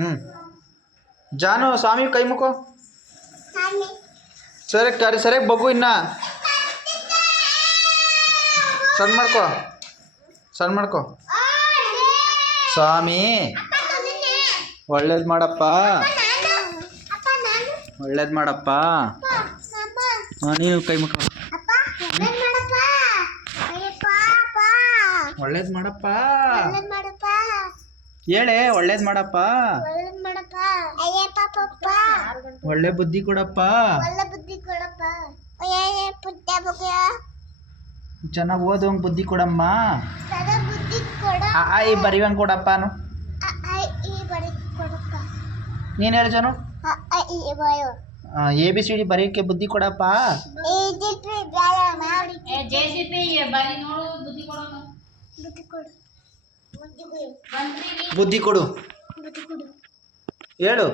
ಹ್ಞೂ ಜಾನು ಸ್ವಾಮಿ ಕೈ ಮುಖೋ ಸರಿ ಸರಿಯಾಗಿ ಬಗ್ಗು ಇನ್ನ ಸಣ್ಣ ಮಾಡ್ಕೋ ಸ್ವಾಮಿ ಒಳ್ಳೇದು ಮಾಡಪ್ಪ ಒಳ್ಳೇದು ಮಾಡಪ್ಪ ನೀನು ಕೈ ಮುಖ ಒಳ್ಳೇದು ಮಾಡಪ್ಪ ಹೇಳೆ ಒಳ್ಳೇದು ಮಾಡಪ್ಪ ಒಳ್ಳೆ ಬುದ್ಧಿ ಕೊಡಪ್ಪ ಚೆನ್ನಾಗಿ ಓದುವಂಗೆ ಬುದ್ಧಿ ಕೊಡಮ್ಮ ಈ ಬರಿವಂಗೆ ಕೊಡಪ್ಪನು ನೀನು ಹೇಳು ಜಾನು ABCD ಬರೆಯೋಕ್ಕೆ ಬುದ್ಧಿ ಕೊಡಪ್ಪ ಬುದ್ಧಿ ಕೊಡು ಹೇಳು